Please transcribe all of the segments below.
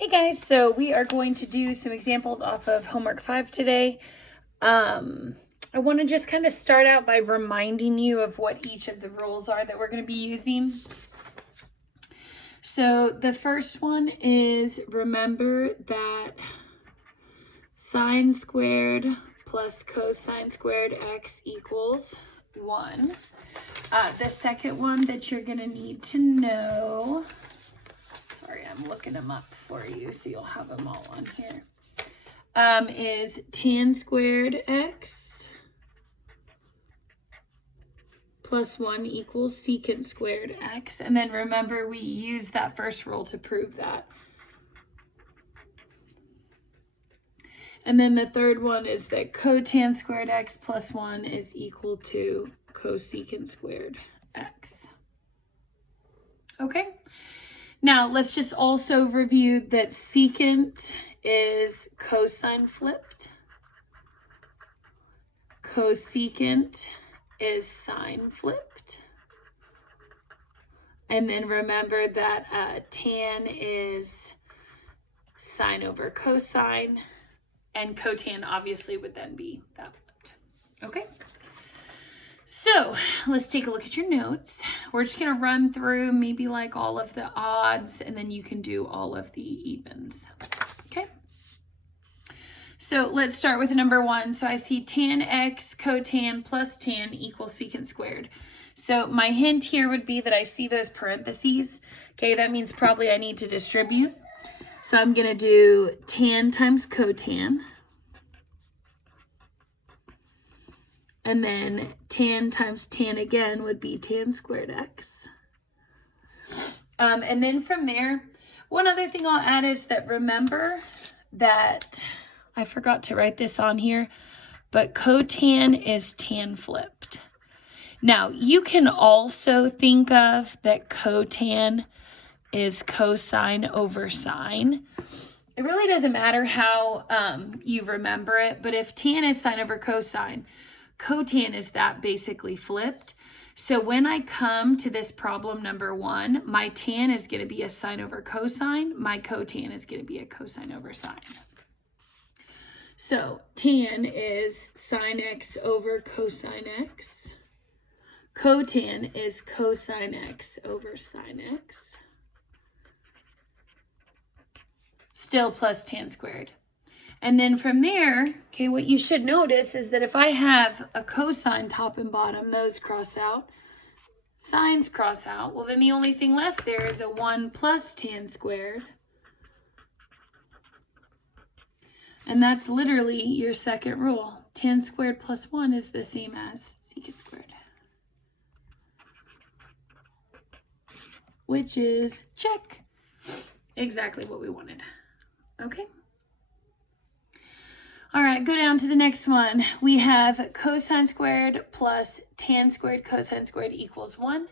Hey guys, so we are going to do some examples off of homework 5 today. I want to just kind of start out by reminding you of what each of the rules are that we're going to be using. So the first one is remember that sine squared plus cosine squared x equals 1. The second one that you're going to need to know, sorry, I'm looking them up for you so you'll have them all on here, is tan squared x plus 1 equals secant squared x. And then remember, we use that first rule to prove that. And then the third one is that cotan squared x plus 1 is equal to cosecant squared x. Okay. Now, let's just also review that secant is cosine flipped. Cosecant is sine flipped. And then remember that tan is sine over cosine. And cotan obviously would then be that flipped. Okay? So let's take a look at your notes. We're just going to run through maybe like all of the odds, and then you can do all of the evens. Okay. So let's start with number 1. So I see tan x cotan plus tan equals secant squared. So my hint here would be that I see those parentheses. Okay, that means probably I need to distribute. So I'm going to do tan times cotan. And then tan times tan again would be tan squared x. And then from there, one other thing I'll add is that remember that, I forgot to write this on here, but cotan is tan flipped. Now, you can also think of that cotan is cosine over sine. It really doesn't matter how you remember it, but if tan is sine over cosine, cotan is that basically flipped. So when I come to this problem number 1, my tan is going to be a sine over cosine. My cotan is going to be a cosine over sine. So tan is sine x over cosine x. Cotan is cosine x over sine x. Still plus tan squared. And then from there, okay, what you should notice is that if I have a cosine top and bottom, those cross out, sines cross out, well then the only thing left there is a 1 plus tan squared. And that's literally your second rule. Tan squared plus 1 is the same as secant squared. Which is check. Exactly what we wanted. Okay. All right, go down to the next one. We have cosine squared plus tan squared cosine squared equals 1.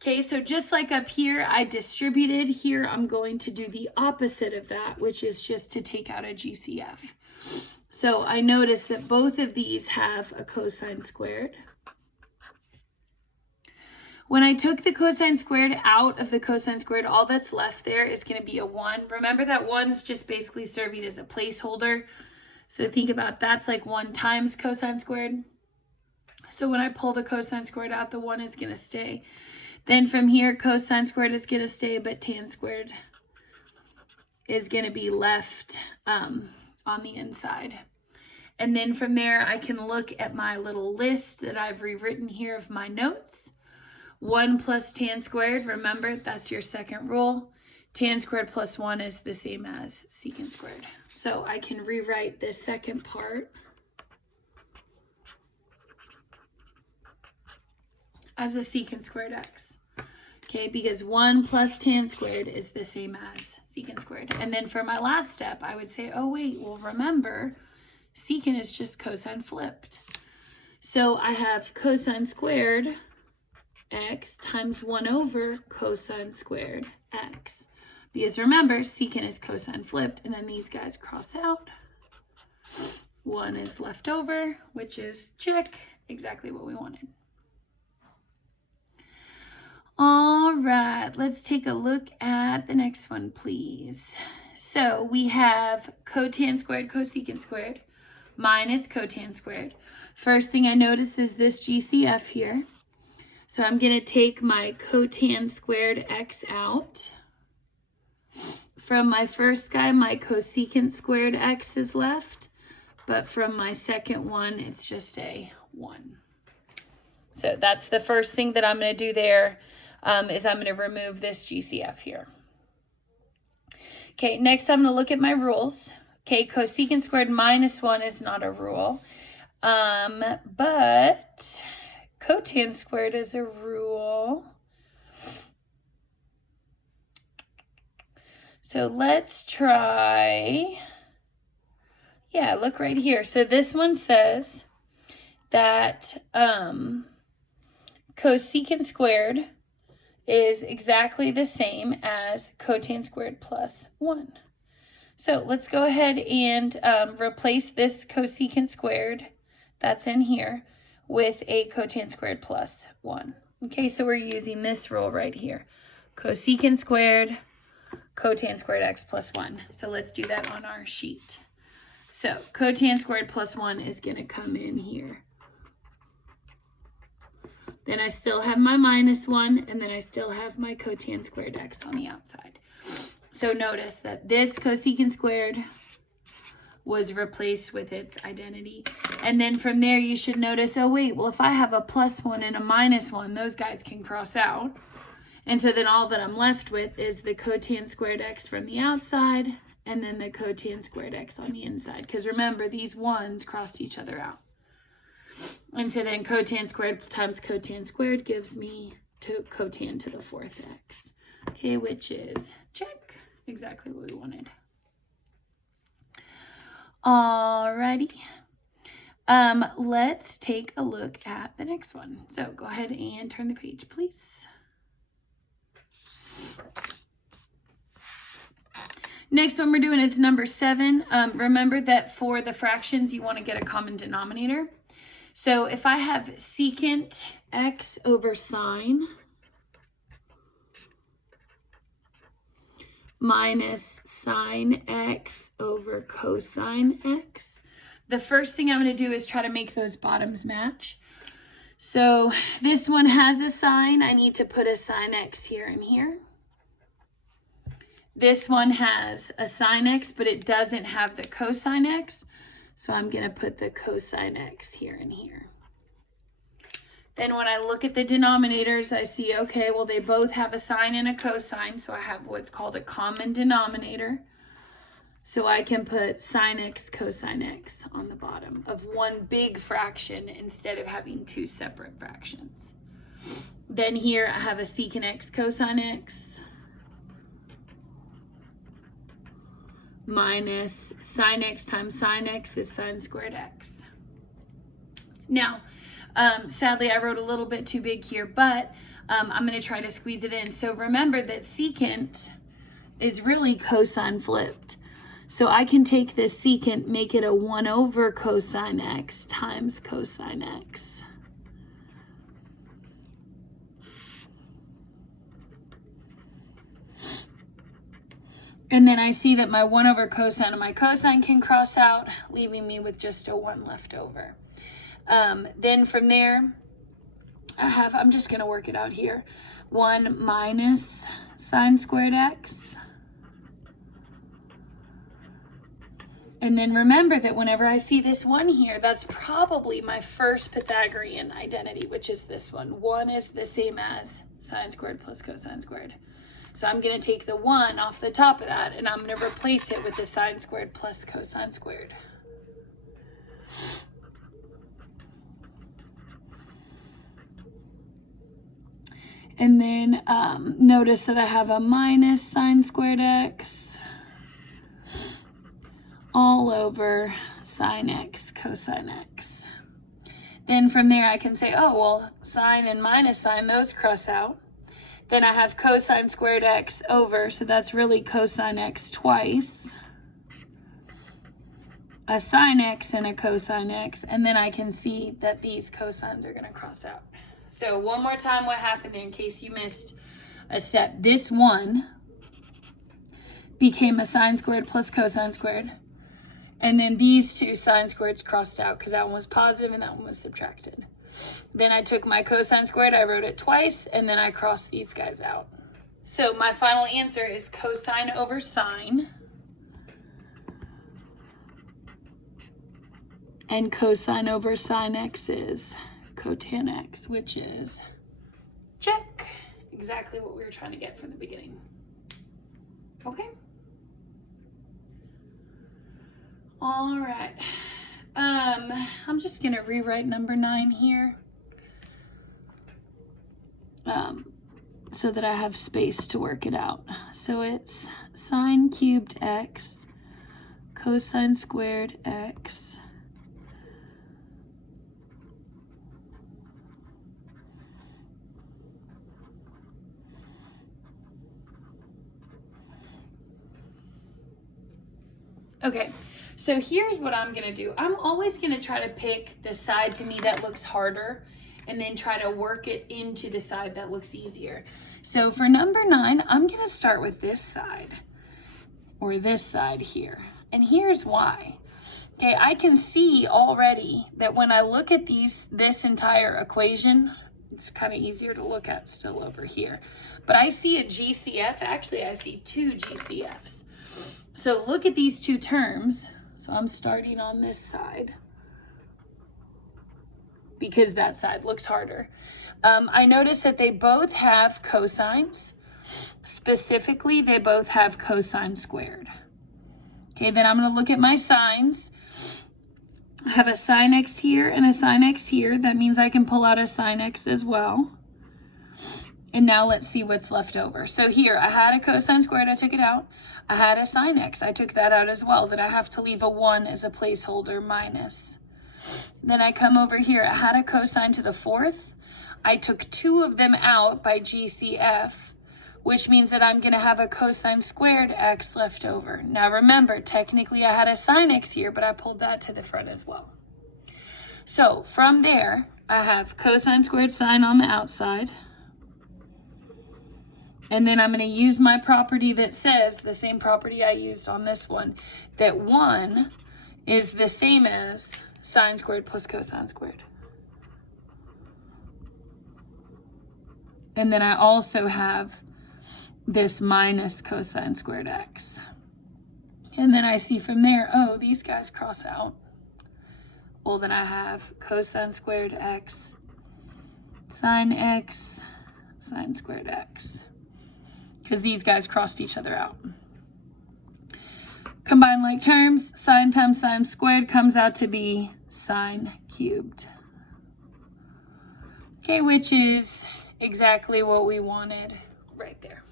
Okay, so just like up here, I distributed. Here, I'm going to do the opposite of that, which is just to take out a GCF. So I notice that both of these have a cosine squared. When I took the cosine squared out of the cosine squared, all that's left there is going to be a 1. Remember that 1's just basically serving as a placeholder. So think about that's like 1 times cosine squared. So when I pull the cosine squared out, the 1 is going to stay. Then from here, cosine squared is going to stay, but tan squared is going to be left on the inside. And then from there, I can look at my little list that I've rewritten here of my notes. 1 plus tan squared, remember, that's your second rule. Tan squared plus 1 is the same as secant squared. So I can rewrite this second part as a secant squared x. Okay, because 1 plus tan squared is the same as secant squared. And then for my last step, I would say, oh wait, well remember, secant is just cosine flipped. So I have cosine squared x times 1 over cosine squared x. Because remember, secant is cosine flipped, and then these guys cross out. 1 is left over, which is check, exactly what we wanted. All right, let's take a look at the next one, please. so we have cotan squared, cosecant squared, minus cotan squared. First thing I notice is this GCF here. So I'm going to take my cotan squared x out. From my first guy, my cosecant squared x is left. But from my second one, it's just a 1. So that's the first thing that I'm going to do there, is I'm going to remove this GCF here. Okay, next I'm going to look at my rules. Okay, cosecant squared minus 1 is not a rule. But cotan squared is a rule. So let's try, yeah, look right here. So this one says that cosecant squared is exactly the same as cotan squared plus 1. So let's go ahead and replace this cosecant squared that's in here with a cotan squared plus 1. Okay, so we're using this rule right here. Cosecant squared, cotan squared x plus 1. So let's do that on our sheet. So cotan squared plus 1 is going to come in here. Then I still have my minus 1, and then I still have my cotan squared x on the outside. So notice that this cosecant squared was replaced with its identity. And then from there, you should notice, oh wait, well if I have a plus 1 and a minus 1, those guys can cross out. And so then all that I'm left with is the cotan squared x from the outside, and then the cotan squared x on the inside. Because remember, these 1s crossed each other out. And so then cotan squared times cotan squared gives me cotan to the 4th x. Okay, which is, check, exactly what we wanted. Alrighty. Let's take a look at the next one. So go ahead and turn the page, please. Next one we're doing is number 7. Remember that for the fractions, you want to get a common denominator. So if I have secant x over sine minus sine x over cosine x, the first thing I'm going to do is try to make those bottoms match. So this one has a sine. I need to put a sine x here and here. This one has a sine x, but it doesn't have the cosine x. So I'm going to put the cosine x here and here. Then when I look at the denominators, I see, okay, well, they both have a sine and a cosine. So I have what's called a common denominator. So I can put sine x, cosine x on the bottom of one big fraction instead of having 2 separate fractions. Then here I have a secant x, cosine x, minus sine x times sine x is sine squared x. Now, sadly, I wrote a little bit too big here, but I'm going to try to squeeze it in. So remember that secant is really cosine flipped. So I can take this secant, make it a 1 over cosine x times cosine x. And then I see that my 1 over cosine and my cosine can cross out, leaving me with just a 1 left over. Then from there, I'm just going to work it out here. 1 minus sine squared x. And then remember that whenever I see this 1 here, that's probably my first Pythagorean identity, which is this one. 1 is the same as sine squared plus cosine squared. So I'm going to take the 1 off the top of that, and I'm going to replace it with the sine squared plus cosine squared. And then notice that I have a minus sine squared x all over sine x cosine x. Then from there I can say, oh, well, sine and minus sine, those cross out. Then I have cosine squared x over, so that's really cosine x twice, a sine x and a cosine x, and then I can see that these cosines are going to cross out. So one more time what happened there in case you missed a step. This 1 became a sine squared plus cosine squared. And then these two sine squareds crossed out because that one was positive and that one was subtracted. Then I took my cosine squared, I wrote it twice, and then I crossed these guys out. So my final answer is cosine over sine. And cosine over sine x is cotan x, which is check. Exactly what we were trying to get from the beginning. Okay. All right. I'm just gonna rewrite number 9 here so that I have space to work it out. So it's sine cubed x, cosine squared x, okay. So here's what I'm gonna do. I'm always gonna try to pick the side to me that looks harder and then try to work it into the side that looks easier. So for number 9, I'm gonna start with this side or this side here. And here's why. Okay, I can see already that when I look at this entire equation, it's kind of easier to look at still over here. But I see a GCF, actually I see 2 GCFs. So look at these two terms. So I'm starting on this side because that side looks harder. I notice that they both have cosines. Specifically, they both have cosine squared. Okay, then I'm going to look at my sines. I have a sine x here and a sine x here. That means I can pull out a sine x as well. And now let's see what's left over. So here, I had a cosine squared, I took it out. I had a sine x, I took that out as well. Then I have to leave a 1 as a placeholder minus. Then I come over here, I had a cosine to the 4th. I took 2 of them out by GCF, which means that I'm gonna have a cosine squared x left over. Now remember, technically I had a sine x here, but I pulled that to the front as well. So from there, I have cosine squared sine on the outside. And then I'm going to use my property that says, the same property I used on this one, that 1 is the same as sine squared plus cosine squared. And then I also have this minus cosine squared x. And then I see from there, oh, these guys cross out. Well, then I have cosine squared x, sine squared x. Because these guys crossed each other out. Combine like terms, sine times sine squared comes out to be sine cubed. Okay, which is exactly what we wanted right there.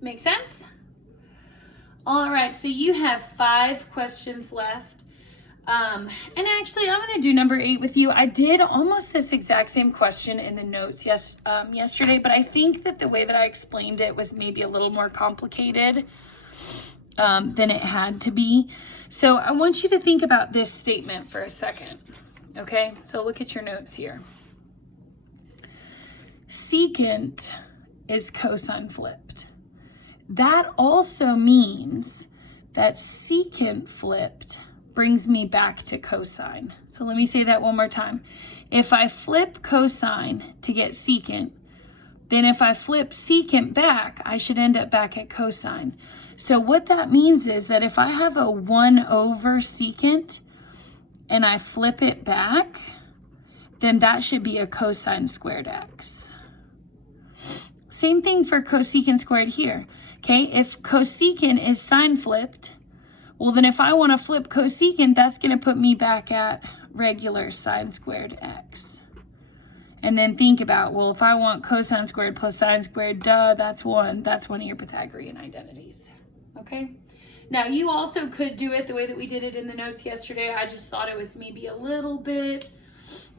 Make sense? All right, so you have 5 questions left. And actually, I'm going to do number 8 with you. I did almost this exact same question in the notes yesterday, but I think that the way that I explained it was maybe a little more complicated than it had to be. So I want you to think about this statement for a second. Okay, so look at your notes here. Secant is cosine flipped. That also means that secant flipped brings me back to cosine. So let me say that one more time. If I flip cosine to get secant, then if I flip secant back, I should end up back at cosine. So what that means is that if I have a 1 over secant and I flip it back, then that should be a cosine squared x. Same thing for cosecant squared here. Okay, if cosecant is sine flipped, well, then if I want to flip cosecant, that's going to put me back at regular sine squared x. And then think about, well, if I want cosine squared plus sine squared, duh, that's one of your Pythagorean identities. Okay? Now, you also could do it the way that we did it in the notes yesterday. I just thought it was maybe a little bit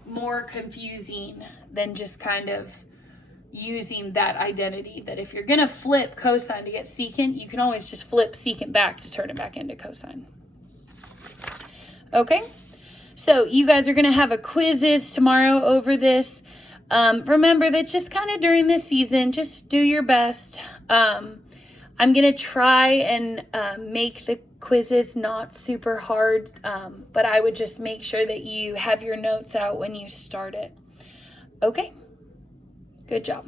more confusing than just kind of using that identity, that if you're going to flip cosine to get secant, you can always just flip secant back to turn it back into cosine. Okay, so you guys are going to have a quizzes tomorrow over this. Remember that just kind of during this season, just do your best. I'm going to try and make the quizzes not super hard, but I would just make sure that you have your notes out when you start it. Okay, good job.